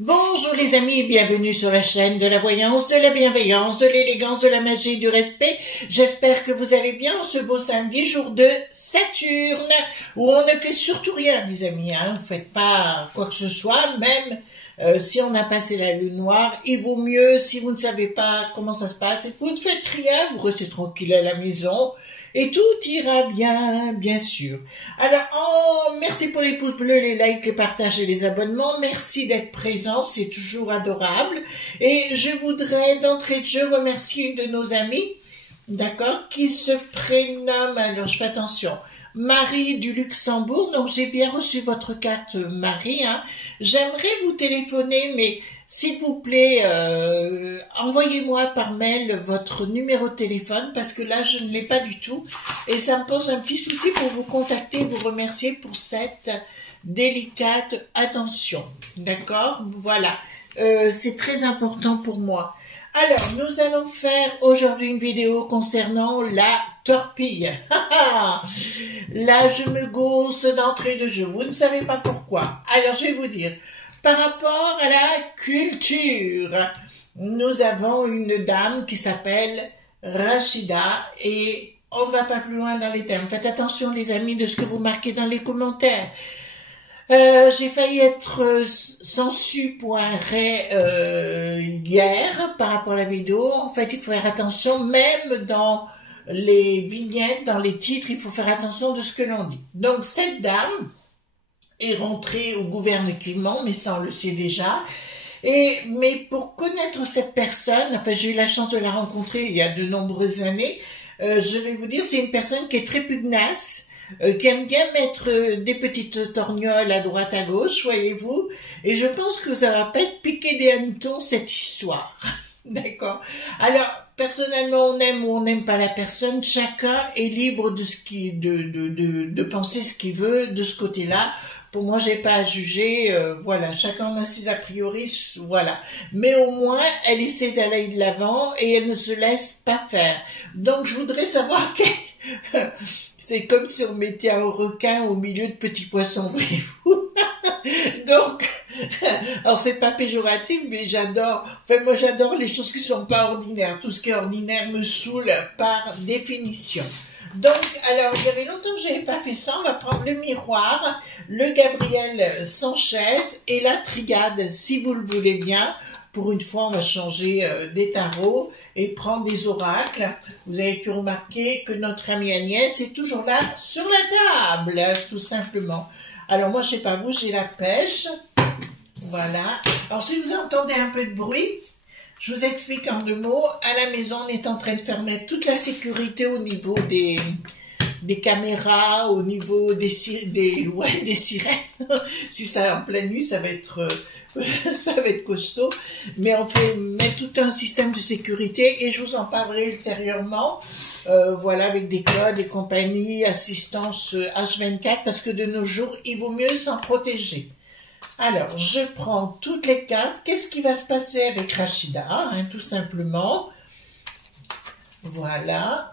Bonjour les amis, bienvenue sur la chaîne de la voyance, de la bienveillance, de l'élégance, de la magie et du respect. J'espère que vous allez bien ce beau samedi, jour de Saturne, où on ne fait surtout rien les amis, hein. Vous ne faites pas quoi que ce soit, même si on a passé la lune noire, il vaut mieux, si vous ne savez pas comment ça se passe, et que vous ne faites rien, vous restez tranquille à la maison, et tout ira bien, bien sûr. Alors, merci pour les pouces bleus, les likes, les partages et les abonnements. Merci d'être présent, c'est toujours adorable. Et je voudrais d'entrée de jeu remercier une de nos amies, d'accord, qui se prénomme, alors je fais attention, Marie du Luxembourg. Donc j'ai bien reçu votre carte Marie, hein. J'aimerais vous téléphoner, mais s'il vous plaît, envoyez-moi par mail votre numéro de téléphone, parce que là, je ne l'ai pas du tout. Et ça me pose un petit souci pour vous contacter, vous remercier pour cette délicate attention. D'accord? Voilà. C'est très important pour moi. Alors, nous allons faire aujourd'hui une vidéo concernant la torpille. Là, je me gausse d'entrée de jeu. Vous ne savez pas pourquoi. Alors, je vais vous dire. Par rapport à la culture, nous avons une dame qui s'appelle Rachida et on ne va pas plus loin dans les termes. Faites attention les amis de ce que vous marquez dans les commentaires. J'ai failli être censurée pour un hier par rapport à la vidéo. En fait, il faut faire attention, même dans les vignettes, dans les titres, il faut faire attention de ce que l'on dit. Donc cette dame est rentrée au gouvernement, mais ça on le sait déjà. Mais pour connaître cette personne, enfin j'ai eu la chance de la rencontrer il y a de nombreuses années, je vais vous dire, c'est une personne qui est très pugnace, qui aime bien mettre des petites torgnoles à droite à gauche, voyez-vous, et je pense que ça va pas être piqué des hannetons cette histoire. D'accord. Alors, personnellement, on aime ou on n'aime pas la personne, chacun est libre de ce qui, de penser ce qu'il veut de ce côté-là. Pour moi, j'ai pas à juger, voilà, chacun a ses a priori, voilà. Mais au moins, elle essaie d'aller de l'avant et elle ne se laisse pas faire. Donc, je voudrais savoir c'est comme si on mettait un requin au milieu de petits poissons, voyez-vous. Donc, alors c'est pas péjoratif, mais j'adore, enfin moi j'adore les choses qui sont pas ordinaires. Tout ce qui est ordinaire me saoule par définition. Donc, alors, il y avait longtemps que j'avais pas fait ça. On va prendre le miroir, le Gabriel sans chaise et la Trigade, si vous le voulez bien. Pour une fois, on va changer des tarots et prendre des oracles. Vous avez pu remarquer que notre amie Agnès est toujours là sur la table, tout simplement. Alors, moi, je sais pas vous, j'ai la pêche. Voilà. Alors, si vous entendez un peu de bruit, je vous explique en 2 mots. À la maison, on est en train de faire mettre toute la sécurité au niveau des caméras, au niveau des sirènes. Si c'est en pleine nuit, ça va être costaud. Mais on fait mettre tout un système de sécurité et je vous en parlerai ultérieurement. Voilà, avec des codes et compagnie, assistance H24, parce que de nos jours, il vaut mieux s'en protéger. Alors, je prends toutes les cartes. Qu'est-ce qui va se passer avec Rachida, hein, tout simplement. Voilà.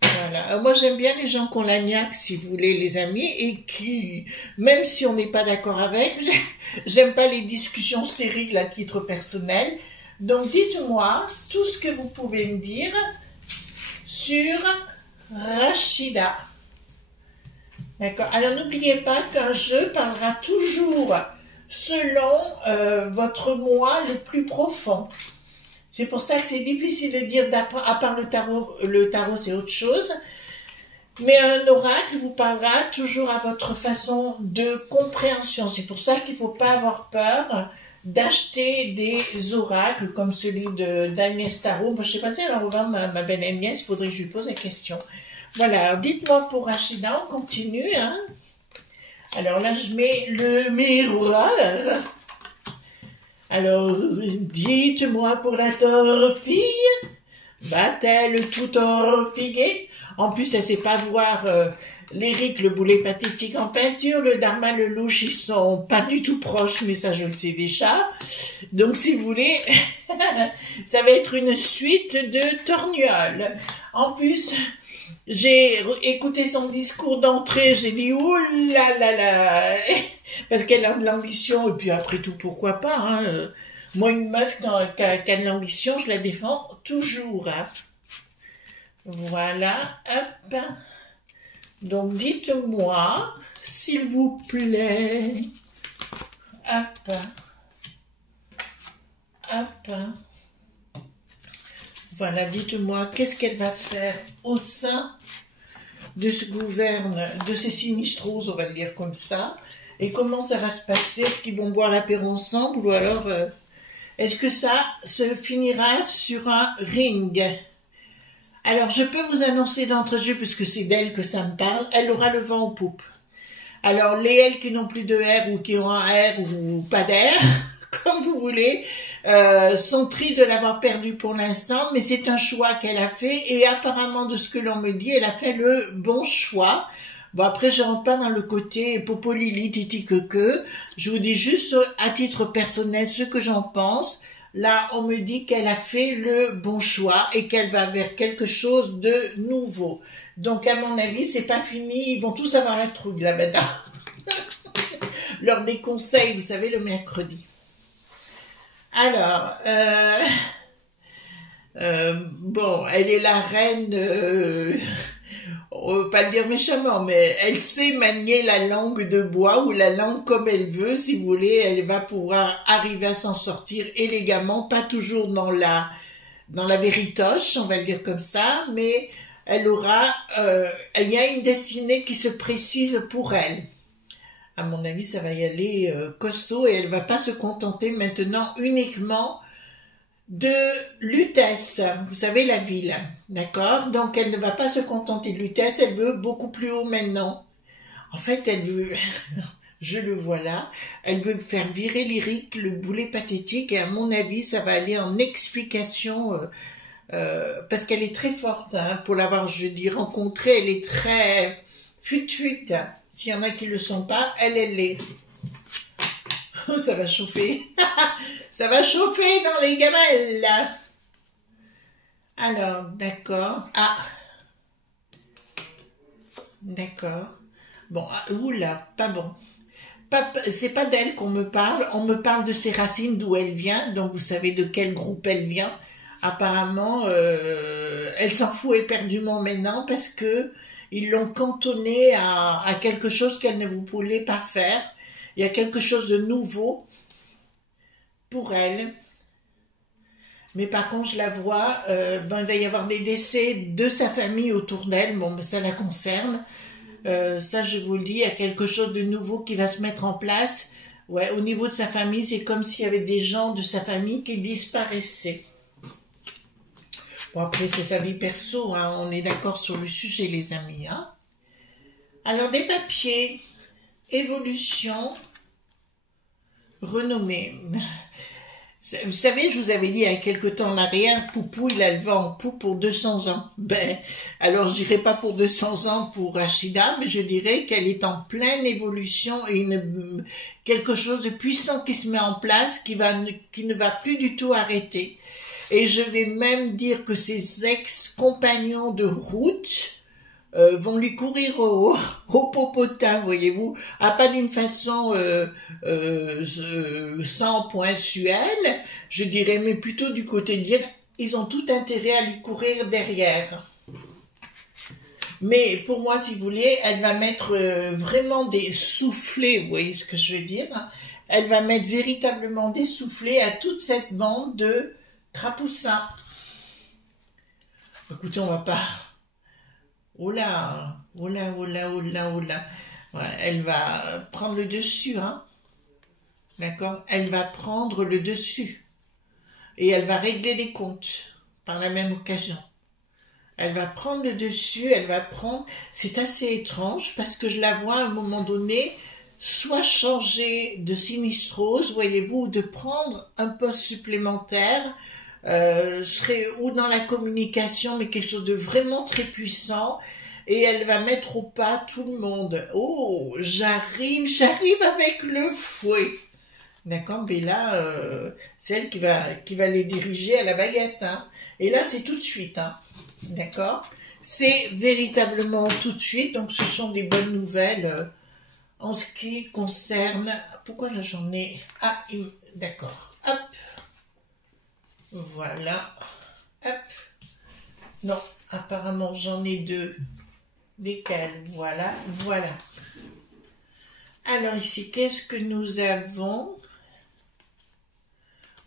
Voilà. Alors, moi, j'aime bien les gens qui ont la niaque, si vous voulez, les amis, et qui, même si on n'est pas d'accord avec, j'aime pas les discussions stériles à titre personnel. Donc, dites-moi tout ce que vous pouvez me dire sur Rachida. D'accord. Alors, n'oubliez pas qu'un jeu parlera toujours selon votre moi le plus profond. C'est pour ça que c'est difficile de dire, à part le tarot c'est autre chose. Mais un oracle vous parlera toujours à votre façon de compréhension. C'est pour ça qu'il ne faut pas avoir peur d'acheter des oracles comme celui d'Agnès Tarot. Moi, je sais pas si elle en revend ma belle Agnès, il faudrait que je lui pose la question. Voilà, dites-moi pour Rachida, on continue. Hein. Alors là, je mets le miroir. Alors, dites-moi pour la torpille, va-t-elle tout torpiller? En plus, elle sait pas voir l'Éric, le boulet pathétique en peinture, le Dharma, le louche, ils sont pas du tout proches, mais ça, je le sais déjà. Donc, si vous voulez, ça va être une suite de torgnoles. En plus, j'ai écouté son discours d'entrée, j'ai dit, ouh là là là, parce qu'elle a de l'ambition, et puis après tout, pourquoi pas, hein. Moi, une meuf qui a de l'ambition, je la défends toujours, hein. Voilà, hop. Donc, dites-moi, s'il vous plaît, hop, hop. Voilà, dites-moi, qu'est-ce qu'elle va faire au sein de ce gouverne, de ces sinistroses, on va le dire comme ça, et comment ça va se passer? Est-ce qu'ils vont boire l'apéro ensemble, ou alors, est-ce que ça se finira sur un ring? Alors, je peux vous annoncer d'entrée de jeu, puisque c'est d'elle que ça me parle, elle aura le vent en poupe. Alors, les L qui n'ont plus de R, ou qui ont un R, ou pas d'air, comme vous voulez, sont tristes de l'avoir perdu pour l'instant, mais c'est un choix qu'elle a fait, et apparemment, de ce que l'on me dit, elle a fait le bon choix. Bon, après, je rentre pas dans le côté popolili, titi que, je vous dis juste à titre personnel ce que j'en pense. Là, on me dit qu'elle a fait le bon choix et qu'elle va vers quelque chose de nouveau. Donc, à mon avis, c'est pas fini. Ils vont tous avoir la trouille, là, maintenant. Lors des conseils, vous savez, le mercredi. Alors, bon, elle est la reine... on ne veut pas le dire méchamment, mais elle sait manier la langue de bois ou la langue comme elle veut, si vous voulez, elle va pouvoir arriver à s'en sortir élégamment, pas toujours dans la véritoche, on va le dire comme ça, mais elle aura, il y a une destinée qui se précise pour elle. À mon avis, ça va y aller costaud et elle va pas se contenter maintenant uniquement de Lutèce, vous savez la ville, d'accord? Donc elle ne va pas se contenter de Lutèce, elle veut beaucoup plus haut maintenant. En fait, elle veut, je le vois là, elle veut faire virer l'Éric, le boulet pathétique, et à mon avis, ça va aller en explication, parce qu'elle est très forte, hein, pour l'avoir, je dis, rencontrée, elle est très fut-fut. S'il y en a qui le sont pas, elle l'est. Oh, ça va chauffer. Ça va chauffer dans les gamelles. Alors, d'accord. Ah. D'accord. Bon, ah, oula, pas bon. C'est pas d'elle qu'on me parle. On me parle de ses racines, d'où elle vient. Donc, vous savez de quel groupe elle vient. Apparemment, elle s'en fout éperdument maintenant parce que ils l'ont cantonnée à quelque chose qu'elle ne voulait pas faire. Il y a quelque chose de nouveau pour elle. Mais par contre, je la vois, ben, il va y avoir des décès de sa famille autour d'elle. Bon, ben, ça la concerne. Ça, je vous le dis, il y a quelque chose de nouveau qui va se mettre en place. Ouais, au niveau de sa famille, c'est comme s'il y avait des gens de sa famille qui disparaissaient. Bon, après, c'est sa vie perso, hein. On est d'accord sur le sujet, les amis. Hein. Alors, des papiers, évolution, renommée. Vous savez, je vous avais dit il y a quelque temps en arrière, Poupou, il a le vent en poupe pour 200 ans. Ben, alors je dirais pas pour 200 ans pour Rachida, mais je dirais qu'elle est en pleine évolution et quelque chose de puissant qui se met en place, qui ne va plus du tout arrêter. Et je vais même dire que ses ex-compagnons de route vont lui courir au popotin, voyez-vous, pas d'une façon sans pointuelle, je dirais, mais plutôt du côté de dire, ils ont tout intérêt à lui courir derrière. Mais pour moi, si vous voulez, elle va mettre vraiment des soufflets, vous voyez ce que je veux dire? Elle va mettre véritablement des soufflets à toute cette bande de trapoussins. Écoutez, on va pas... Oh là, oh là, oh là, oh là, oh là. Ouais, elle va prendre le dessus, hein. d'accord, elle va prendre le dessus et elle va régler des comptes par la même occasion. Elle va prendre le dessus, elle va prendre... C'est assez étrange parce que je la vois à un moment donné soit changer de sinistrose, voyez-vous, ou de prendre un poste supplémentaire, serait ou dans la communication, mais quelque chose de vraiment très puissant, et elle va mettre au pas tout le monde. Oh, j'arrive avec le fouet. D'accord, mais là, c'est elle qui va les diriger à la baguette, hein. Et là, c'est tout de suite, hein. D'accord? C'est véritablement tout de suite, donc ce sont des bonnes nouvelles en ce qui concerne... Pourquoi là j'en ai... Ah, d'accord. Hop. Voilà. Hop. Non, apparemment j'en ai deux. Lesquels? Voilà, voilà. Alors ici, qu'est-ce que nous avons?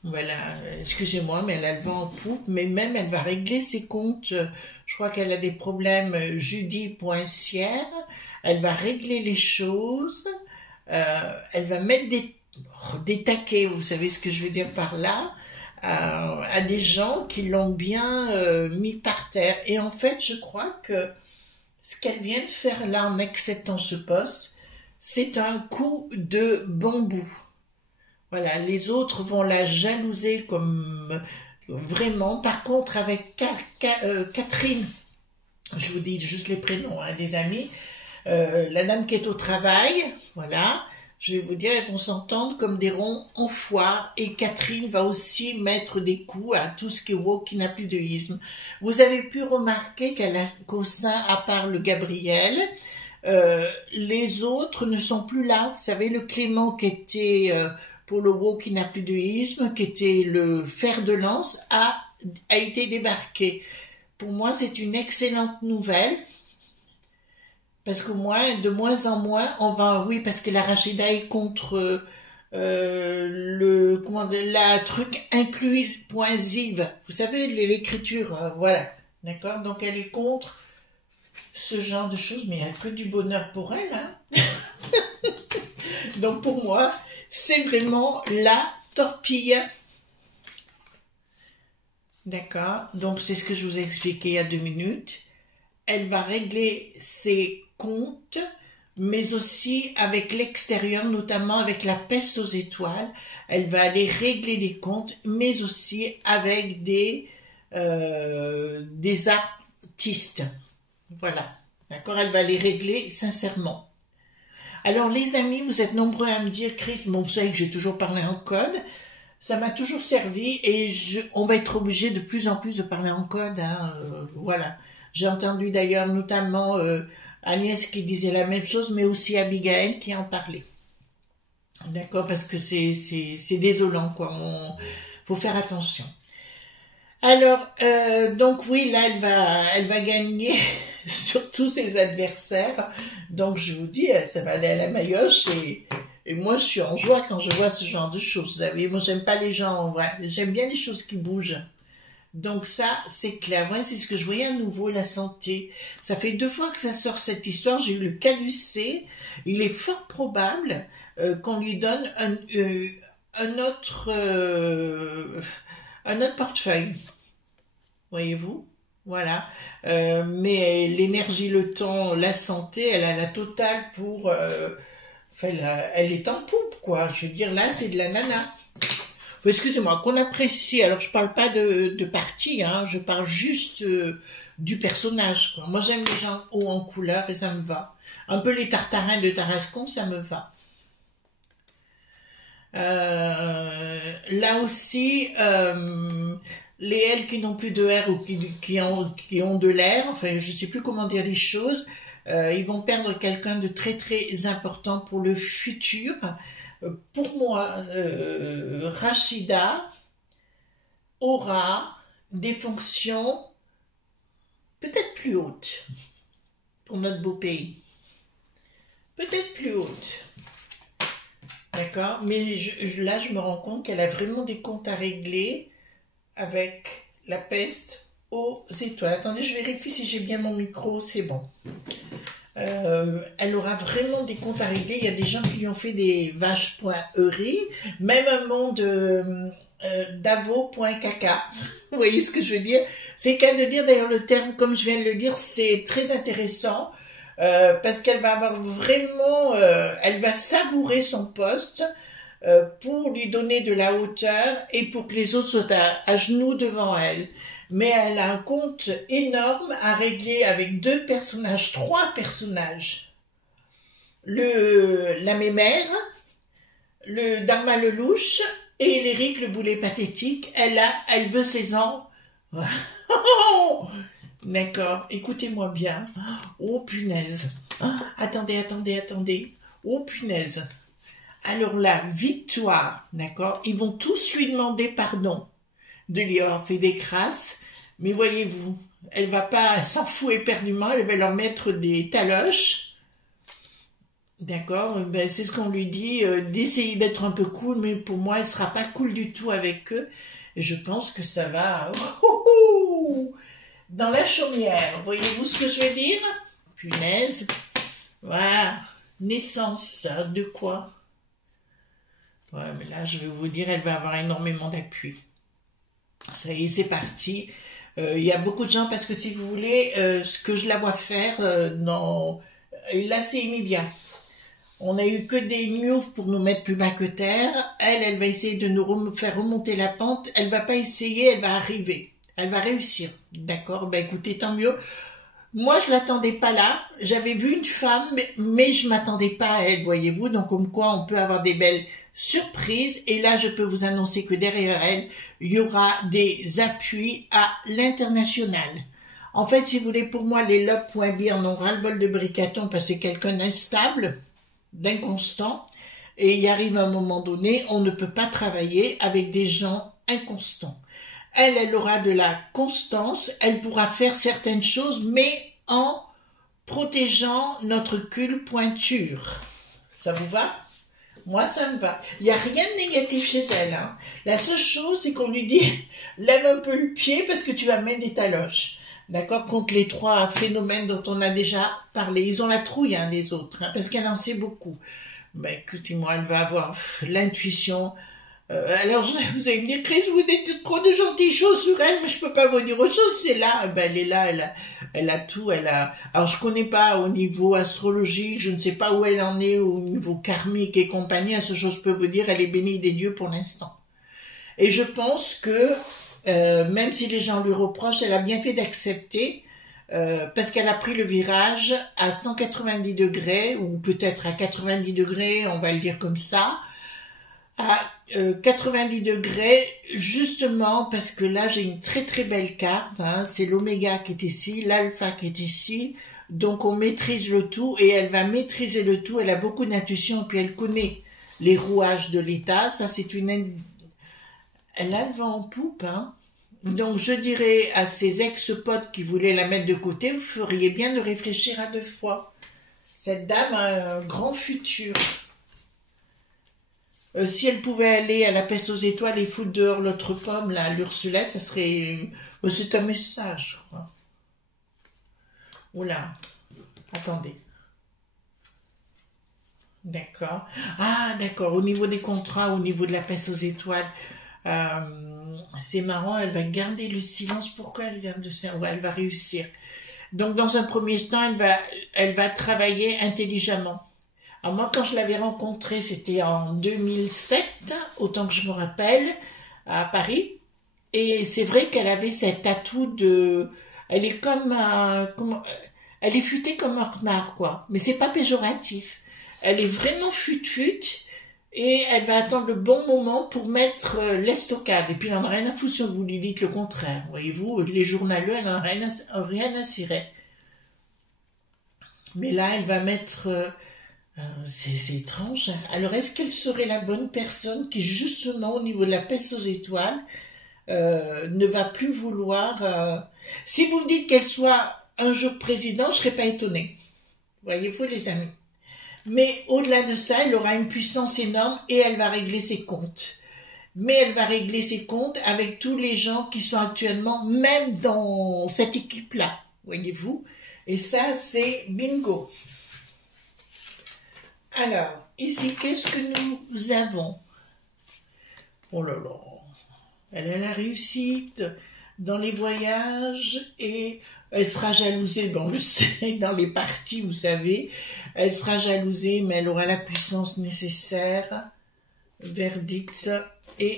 Voilà, excusez-moi, mais elle a le vent en poupe, mais même elle va régler ses comptes. Je crois qu'elle a des problèmes Judy-Poincière. Elle va régler les choses. Elle va mettre des taquets, vous savez ce que je veux dire par là, à des gens qui l'ont bien mis par terre. Et en fait, je crois que ce qu'elle vient de faire là en acceptant ce poste, c'est un coup de bambou. Voilà, les autres vont la jalouser comme vraiment. Par contre, avec Catherine, je vous dis juste les prénoms, hein, les amis, la dame qui est au travail, voilà, je vais vous dire, elles vont s'entendre comme des ronds en foire, et Catherine va aussi mettre des coups à tout ce qui est woke, qui n'a plus de isme. Vous avez pu remarquer qu'au sein, à part le Gabriel, les autres ne sont plus là. Vous savez, le Clément qui était... pour le woke qui n'a plus de isme, qui était le fer de lance, a été débarqué. Pour moi, c'est une excellente nouvelle, parce qu'au moins, de moins en moins, on va... Oui, parce que la Rachida est contre la truc inclusive. Vous savez, l'écriture, voilà. D'accord? Donc, elle est contre ce genre de choses, mais il n'y a que du bonheur pour elle, hein. Donc, pour moi... c'est vraiment la torpille. D'accord? Donc, c'est ce que je vous ai expliqué il y a 2 minutes. Elle va régler ses comptes, mais aussi avec l'extérieur, notamment avec la peste aux étoiles. Elle va aller régler des comptes, mais aussi avec des artistes. Voilà. D'accord? Elle va les régler sincèrement. Alors les amis, vous êtes nombreux à me dire, Chris, bon, vous savez que j'ai toujours parlé en code, ça m'a toujours servi et on va être obligé de plus en plus de parler en code, hein, voilà. J'ai entendu d'ailleurs notamment Agnès qui disait la même chose, mais aussi Abigail qui en parlait. D'accord, parce que c'est désolant, quoi, faut faire attention. Alors, donc oui, là, elle va gagner sur tous ses adversaires. Donc, je vous dis, ça va aller à la maillotche. Et moi, je suis en joie quand je vois ce genre de choses. Vous savez, moi, j'aime pas les gens, ouais, j'aime bien les choses qui bougent. Donc ça, c'est clair. Ouais, c'est ce que je voyais à nouveau, la santé. Ça fait 2 fois que ça sort cette histoire. J'ai eu le calucé. Il est fort probable qu'on lui donne un autre portefeuille. Voyez-vous? Voilà. Mais l'énergie, le temps, la santé, elle a la totale pour... enfin, elle est en poupe, quoi. Je veux dire, là, c'est de la nana. Excusez-moi, qu'on apprécie. Alors, je parle pas de partie, hein. Je parle juste du personnage, quoi. Moi, j'aime les gens hauts en couleur et ça me va. Un peu les tartarins de Tarascon, ça me va. Là aussi, les L qui n'ont plus de R ou qui ont de l'air, enfin, je sais plus comment dire les choses, ils vont perdre quelqu'un de très très important pour le futur. Pour moi, Rachida aura des fonctions peut-être plus hautes pour notre beau pays. Peut-être plus hautes. D'accord? Mais là, je me rends compte qu'elle a vraiment des comptes à régler avec la peste aux étoiles. Attendez, je vérifie si j'ai bien mon micro, c'est bon. Elle aura vraiment des comptes à régler. Il y a des gens qui lui ont fait des vaches.eurie, même un monde davo.caca. Vous voyez ce que je veux dire? C'est le cas de dire, d'ailleurs, le terme, comme je viens de le dire, c'est très intéressant, parce qu'elle va avoir vraiment, elle va savourer son poste, pour lui donner de la hauteur et pour que les autres soient à genoux devant elle. Mais elle a un compte énorme à régler avec trois personnages. La mémère, le Dharma le louche et l'Éric le boulet pathétique. Elle veut ses ans. D'accord, écoutez-moi bien. Oh punaise. Attendez. Oh punaise. Alors là, Victoire, d'accord, ils vont tous lui demander pardon de lui avoir fait des crasses, mais voyez-vous, elle va pas s'en foutre éperdument, elle va leur mettre des taloches, d'accord, ben, c'est ce qu'on lui dit, d'essayer d'être un peu cool, mais pour moi, elle sera pas cool du tout avec eux, et je pense que ça va, dans la chaumière, voyez-vous ce que je veux dire? Punaise, voilà, naissance, de quoi? Ouais, mais là, je vais vous dire, elle va avoir énormément d'appui. Ça y est, c'est parti. Il y a beaucoup de gens, parce que si vous voulez, ce que je la vois faire, là, c'est immédiat. On n'a eu que des news pour nous mettre plus bas que terre. Elle va essayer de nous faire remonter la pente. Elle va pas essayer, elle va arriver. Elle va réussir. D'accord? Ben écoutez, tant mieux. Moi, je l'attendais pas là. J'avais vu une femme, mais je m'attendais pas à elle, voyez-vous. Donc, comme quoi, on peut avoir des belles surprises. Et là, je peux vous annoncer que derrière elle, il y aura des appuis à l'international. En fait, si vous voulez, pour moi, les lobes.be en ont ras-le-bol de bricaton parce que c'est quelqu'un d'instable, d'inconstant. Et il arrive un moment donné, on ne peut pas travailler avec des gens inconstants. Elle aura de la constance, elle pourra faire certaines choses, mais en protégeant notre cul pointure. Ça vous va? Moi, ça me va. Il n'y a rien de négatif chez elle. Hein. La seule chose, c'est qu'on lui dit, lève un peu le pied parce que tu vas mettre des taloches. D'accord? Contre les trois phénomènes dont on a déjà parlé. Ils ont la trouille, hein, les autres, hein, parce qu'elle en sait beaucoup. Ben, écoutez-moi, elle va avoir l'intuition. Alors, vous allez me dire, Chris, vous dites trop de gentilles choses sur elle, mais je peux pas vous dire autre chose. C'est là, ben, elle est là, elle a tout, alors je connais pas au niveau astrologique, je ne sais pas où elle en est au niveau karmique et compagnie. À ce chose, je peux vous dire, elle est bénie des dieux pour l'instant. Et je pense que, même si les gens lui reprochent, elle a bien fait d'accepter, parce qu'elle a pris le virage à 190 degrés, ou peut-être à 90 degrés, on va le dire comme ça, à 90 degrés, justement parce que là j'ai une très très belle carte, hein, c'est l'oméga qui est ici, l'alpha qui est ici, donc on maîtrise le tout et elle va maîtriser le tout, elle a beaucoup d'intuition puis elle connaît les rouages de l'état, ça c'est elle a le vent en poupe, hein. Donc je dirais à ces ex-potes qui voulaient la mettre de côté, vous feriez bien de réfléchir à deux fois. Cette dame a un grand futur. Si elle pouvait aller à la peste aux étoiles et foutre dehors l'autre pomme, là, l'Ursulette, ça serait... c'est un message, je crois. Oula, attendez. D'accord. Ah, d'accord, au niveau des contrats, au niveau de la peste aux étoiles, c'est marrant, elle va garder le silence. Pourquoi elle garde le silence? Elle va réussir. Donc, dans un premier temps, elle va travailler intelligemment. Alors moi, quand je l'avais rencontrée, c'était en 2007, autant que je me rappelle, à Paris. Et c'est vrai qu'elle avait cet atout de... Elle est elle est futée comme un renard, quoi. Mais c'est pas péjoratif. Elle est vraiment fut-fut. Et elle va attendre le bon moment pour mettre l'estocade. Et puis, elle n'en a rien à foutre si vous lui dites le contraire. Voyez-vous, les journaleux, elle n'en a rien à cirer. Mais là, elle va mettre... c'est étrange. Hein. Alors, est-ce qu'elle serait la bonne personne qui, justement, au niveau de la peste aux étoiles, ne va plus vouloir... Si vous me dites qu'elle soit un jour président, je ne serais pas étonnée. Voyez-vous, les amis. Mais au-delà de ça, elle aura une puissance énorme et elle va régler ses comptes. Mais elle va régler ses comptes avec tous les gens qui sont actuellement, même dans cette équipe-là, voyez-vous. Et ça, c'est bingo. Alors, ici, qu'est-ce que nous avons? Oh là là, elle a la réussite dans les voyages et elle sera jalousée, on le sait, dans les parties, vous savez. Elle sera jalousée, mais elle aura la puissance nécessaire. Verdict. Et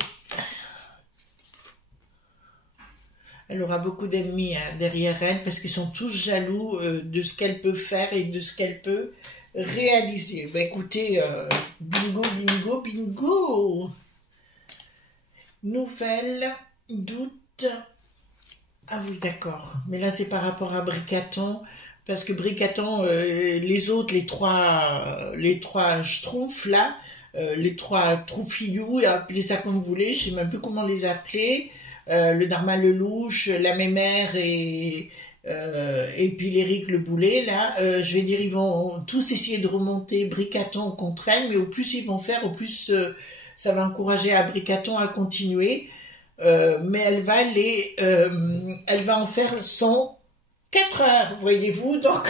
elle aura beaucoup d'ennemis derrière elle parce qu'ils sont tous jaloux de ce qu'elle peut faire et de ce qu'elle peut réaliser. Ben écoutez, bingo, bingo, bingo. Nouvelle, doute. Ah oui, d'accord. Mais là, c'est par rapport à Bricaton. Parce que Bricaton, les autres, les trois schtroumpfs, là, les trois troufillous, appelez ça comme vous voulez, je sais même plus comment les appeler, le Dharma le louche, la mémère et puis l'Éric le boulet, là, je vais dire, ils vont tous essayer de remonter Bricaton contre elle, mais au plus ils vont faire, au plus ça va encourager à Bricaton à continuer, mais elle va en faire son 4 heures, voyez-vous, donc...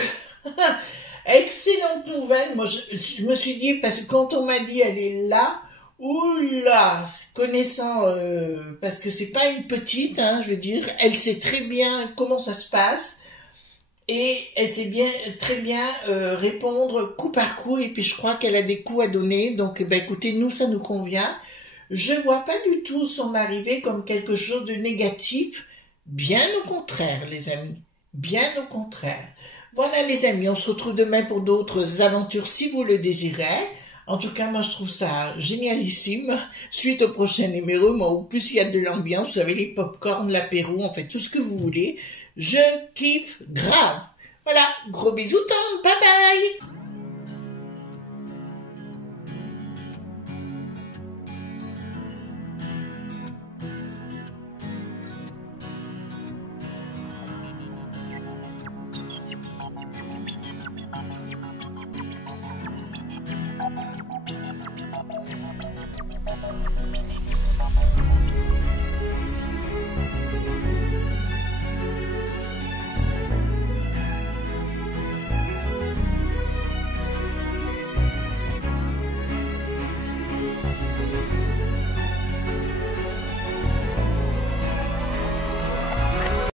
Excellente nouvelle. Moi, je me suis dit, parce que quand on m'a dit elle est là, oula, connaissant, parce que c'est pas une petite, hein, je veux dire, elle sait très bien comment ça se passe et elle sait bien, très bien répondre coup par coup. Et puis je crois qu'elle a des coups à donner. Donc, ben écoutez, nous ça nous convient. Je vois pas du tout son arrivée comme quelque chose de négatif. Bien au contraire, les amis. Bien au contraire. Voilà les amis, on se retrouve demain pour d'autres aventures si vous le désirez. En tout cas, moi je trouve ça génialissime. Suite au prochain numéro, moi au plus il y a de l'ambiance, vous savez, les pop-corn, l'apéro, on fait tout ce que vous voulez. Je kiffe grave. Voilà, gros bisous, Tom, bye bye.